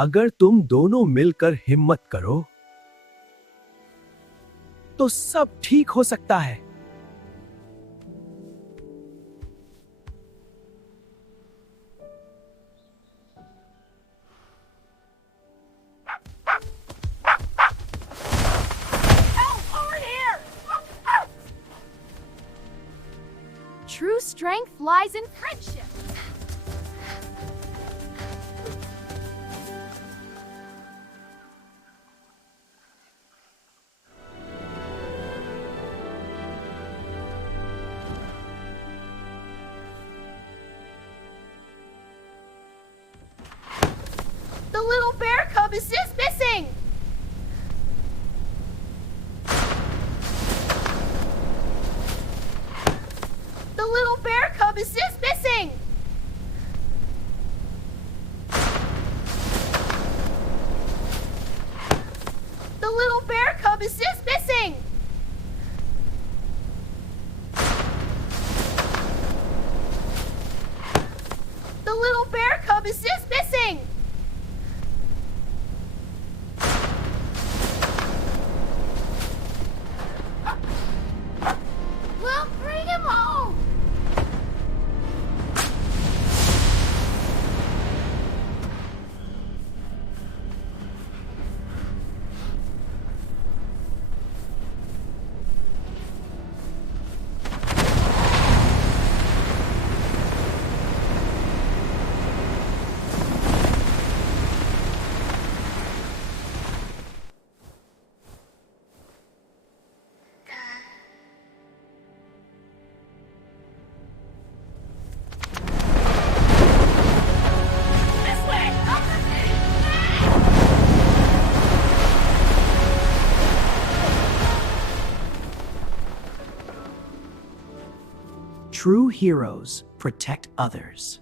अगर तुम दोनों मिलकर हिम्मत करो तो सब ठीक हो सकता है। True strength lies in friendship. The little bear cub is just missing! The little bear cub is just missing! The little bear cub is just missing! The little bear cub is just missing! Well, bring him home! This way! True heroes protect others.